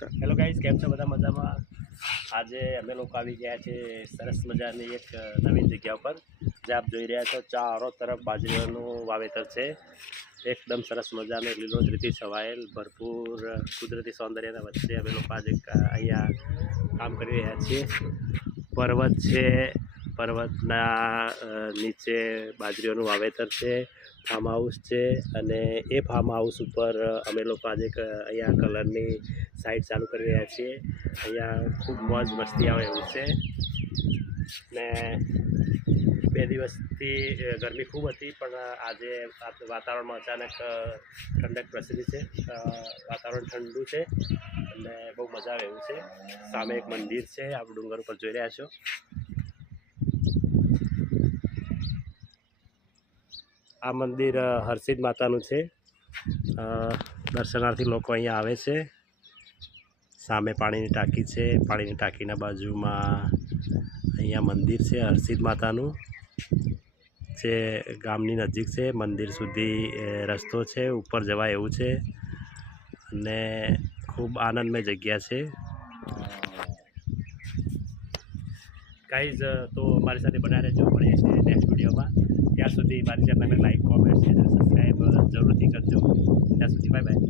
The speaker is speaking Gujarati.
હેલો ગાઈસ, કેમ છો બધા? મજામાં? આજે અમે લોકો આવી ગયા છે સરસ મજાની એક નવીન જગ્યા ઉપર, જે આપ જોઈ રહ્યા છો ચારો તરફ બાજરીનું વાવેતર છે. એકદમ સરસ મજાનું લીલોતરીથી છવાયેલ ભરપૂર કુદરતી સૌંદર્યના વચ્ચે અમે લોકો આજે અહીંયા કામ કરી રહ્યા છીએ. પર્વત છે, પર્વતના નીચે બાજરીઓનું વાવેતર છે, ફાર્મ હાઉસ છે, અને એ ફાર્મ હાઉસ ઉપર અમે લોકો આજે અહીંયા કલરની સાઇટ ચાલુ કરી રહ્યા છીએ. અહીંયા ખૂબ મોજ મસ્તી આવે એવું છે. ને 2 દિવસથી ગરમી ખૂબ હતી, પણ આજે વાતાવરણમાં અચાનક ઠંડક પ્રસરી છે. વાતાવરણ ઠંડુ છે અને બહુ મજા આવે એવું છે. સામે એક મંદિર છે, આપ ડુંગર ઉપર જોઈ રહ્યા છો. આ મંદિર હરસિદ્ધ માતાનું છે. દર્શનાર્થી લોકો અહીંયા આવે છે. સામે પાણીની ટાંકી છે, પાણીની ટાંકીના બાજુમાં અહીંયા મંદિર છે હરસિદ્ધ માતાનું, જે ગામની નજીક છે. મંદિર સુધી રસ્તો છે, ઉપર જવાય એવું છે, અને ખૂબ આનંદમય જગ્યા છે. ગાઈઝ, તો મારી સાથે બનાવી રહેજો. મળીએ છીએ નેક્સ્ટ વિડીયોમાં. ત્યાં સુધી મારી ચેનલને લાઈક, કોમેન્ટ, શેર અને સબસ્ક્રાઈબ જરૂરથી કરજો. ત્યાં સુધી બાય બાય.